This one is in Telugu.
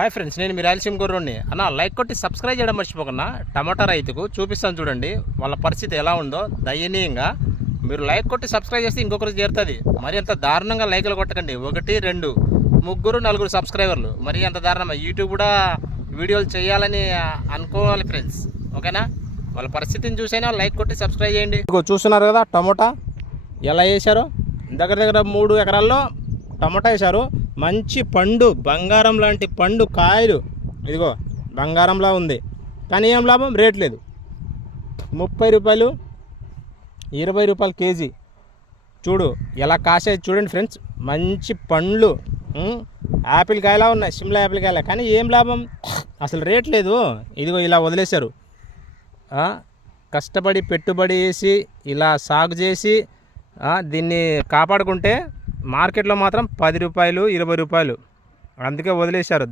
హాయ్ ఫ్రెండ్స్, నేను మీ రాయలసీమ గుర్రోని అన్న. లైక్ కొట్టి సబ్స్క్రైబ్ చేయడం మర్చిపోకన్నా. టమాటా రైతుకు చూపిస్తాను చూడండి వాళ్ళ పరిస్థితి ఎలా ఉందో దయనీయంగా. మీరు లైక్ కొట్టి సబ్స్క్రైబ్ చేస్తే ఇంకొకరికి చేరుతుంది. మరి అంత దారుణంగా లైకులు కొట్టకండి. 1, 2, 3, 4 సబ్స్క్రైబర్లు. మరి అంత దారుణం. యూట్యూబ్ కూడా వీడియోలు చేయాలని అనుకోవాలి ఫ్రెండ్స్, ఓకేనా? వాళ్ళ పరిస్థితిని చూసైనా లైక్ కొట్టి సబ్స్క్రైబ్ చేయండి. చూస్తున్నారు కదా టమోటా ఎలా వేశారో. దగ్గర 3 ఎకరాల్లో టమోటా వేశారు. మంచి పండు, బంగారం లాంటి పండు కాయలు. ఇదిగో బంగారంలా ఉంది. కానీ ఏం లాభం? రేట్ లేదు. 30 రూపాయలు, 20 రూపాయలు కేజీ. చూడు ఎలా కాసేది చూడండి ఫ్రెండ్స్. మంచి పండ్లు, యాపిల్ కాయలా ఉన్నాయి, సిమ్లా యాపిల్ కాయలా. కానీ ఏం లాభం? అసలు రేట్ లేదు. ఇదిగో ఇలా వదిలేశారు. కష్టపడి పెట్టుబడి వేసి ఇలా సాగు చేసి దీన్ని కాపాడుకుంటే మార్కెట్లో మాత్రం 10 రూపాయలు, 20 రూపాయలు. అందుకే వదిలేశారు.